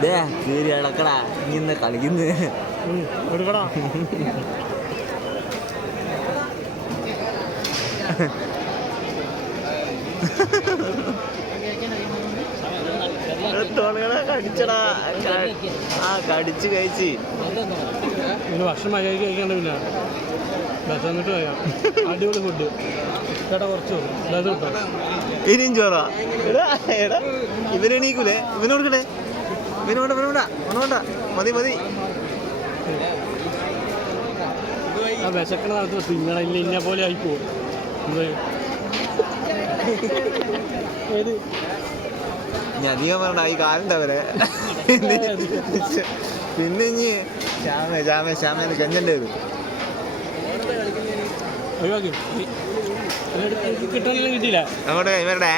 കീറി അടക്കടാ ഇന്ന് കളിക്കുന്നു എടുക്കടാ. കടിച്ചടാ കടിച്ച് കഴിച്ച് പിന്നെ ഭക്ഷണം മര്യാദയ്ക്ക് കഴിക്കാണ്ട് പിന്നെ വിശന്നിട്ട് കഴിയാം. അടിപൊളി ഫുഡ് ചേട്ടാ. കുറച്ച് ഇനിയും ചോറാ എടാ എടാ ഇവരെണീക്കൂലേ? ഇവന് കൊടുക്കണേ. ഇവനോണ്ട ഒന്നുകൊണ്ട മതി മതി. ആ വിശക്കണ നടത്തുക തിന്നണ ഇല്ല ഇന്ന പോലെ ആയിപ്പോ. ഞാൻ അധികം പറഞ്ഞ ഈ കാലുണ്ട് അവരെ. പിന്നെ ഇനി ശ്യാമേന്ന് കെഞ്ചേണ്ടി വരും. ഒഴിവാക്കി കിട്ടാനെല്ലാം കിട്ടിയില്ല അങ്ങോട്ട് ഇവരുടെ